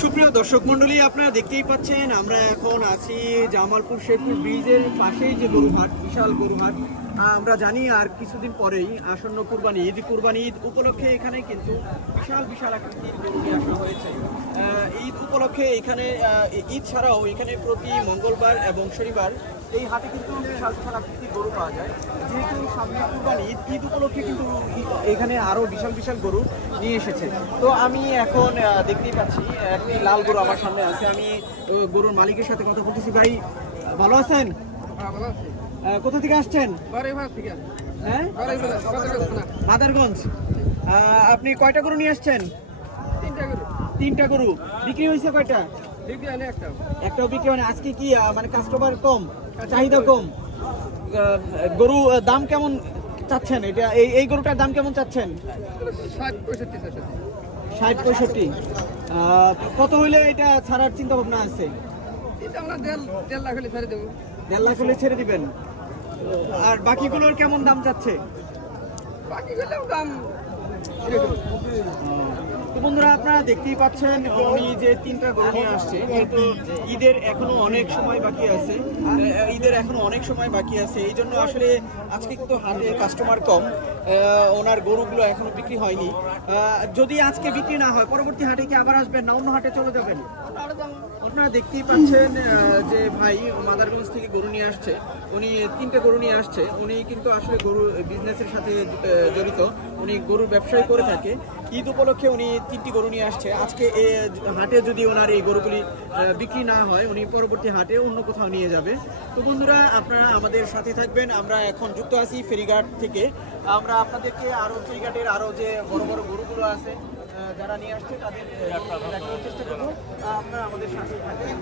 সুপ্রিয় দর্শক মন্ডলী আপনারা দেখতেই পাচ্ছেন, আমরা এখন আছি জামালপুর শেখপুর ব্রিজের পাশেই যে গরুহাট, বিশাল গরুহাট। আমরা জানি আর কিছুদিন পরেই আসন্ন কুরবানি, ঈদ কুরবানি ঈদ উপলক্ষে এখানে কিন্তু বিশাল বিশাল আকৃতির গরু নিয়ে আসা হয়েছে। উপলক্ষে এখানে ঈদ ছাড়াও এখানে প্রতি মঙ্গলবার এবং শনিবার এই হাটে কিন্তু আকৃতির গরু পাওয়া যায়। যেহেতু সামনে কুরবানি ঈদ ঈদ উপলক্ষে কিন্তু এখানে আরও বিশাল বিশাল গরু নিয়ে এসেছে। তো আমি এখন দেখতেই পাচ্ছি একটি লাল গরু আমার সামনে আছে। আমি গরুর মালিকের সাথে কথা বলতেছি। ভাই ভালো আছেন? হ্যাঁ, কোথা থেকে আসছেন। হ্যাঁ? আহ, আপনি কয়টা গরু নিয়ে আসছেন? তিনটা গরু। বিক্রি হয়েছে কয়টা? বিক্রি হয়নি একটা। একটাও বিক্রি মানে আজকে কি মানে কাস্টমার কম? চাহিদা কম? গরু দাম কেমন চাচ্ছেন? এটা এই এই গরুটার দাম কেমন চাচ্ছেন? ষাট, পঁয়ষট্টি, কত হইলে এটা ছাড়ার চিন্তা ভাবনা আছে দেড়- লাখ হলে ছেড়ে দিবেন। আর বাকিগুলোর কেমন দাম চাচ্ছে? বাকিগুলোর দাম। তো বন্ধুরা, আপনারা দেখতেই পাচ্ছেন উনি যে তিনটা গরু নিয়ে আসছে, কিন্তু ঈদের এখনও অনেক সময় বাকি আছে। ঈদের এখনও অনেক সময় বাকি আছে। এই জন্য আসলে আজকে কিন্তু হাটে কাস্টমার কম। ওনার গরুগুলো এখনও বিক্রি হয়নি। যদি আজকে বিক্রি না হয়, পরবর্তী হাটে কি আবার আসবেন না অন্য হাটে চলে যাবেন? আপনারা দেখতেই পাচ্ছেন যে ভাই মাদারগঞ্জ থেকে গরু নিয়ে আসছে। উনি তিনটে গরু নিয়ে আসছে। উনি কিন্তু আসলে গরু বিজনেসের সাথে জড়িত। উনি গরুর ব্যবসায় করে থাকে। ঈদ উপলক্ষে উনি তিনটি গরু নিয়ে আসছে। আজকে এ হাটে যদি ওনার এই গরুগুলি বিক্রি না হয়, উনি পরবর্তী হাটে অন্য কোথাও নিয়ে যাবে। তো বন্ধুরা, আপনারা আমাদের সাথে থাকবেন। আমরা এখন যুক্ত আছি ফেরিঘাট থেকে। আমরা আপনাদেরকে আরও ফেরিঘাটের আরও যে বড় বড় গরুগুলো আছে যারা নিয়ে আসছে, তাদের চেষ্টা করব। আপনারা আমাদের সাথে থাকবেন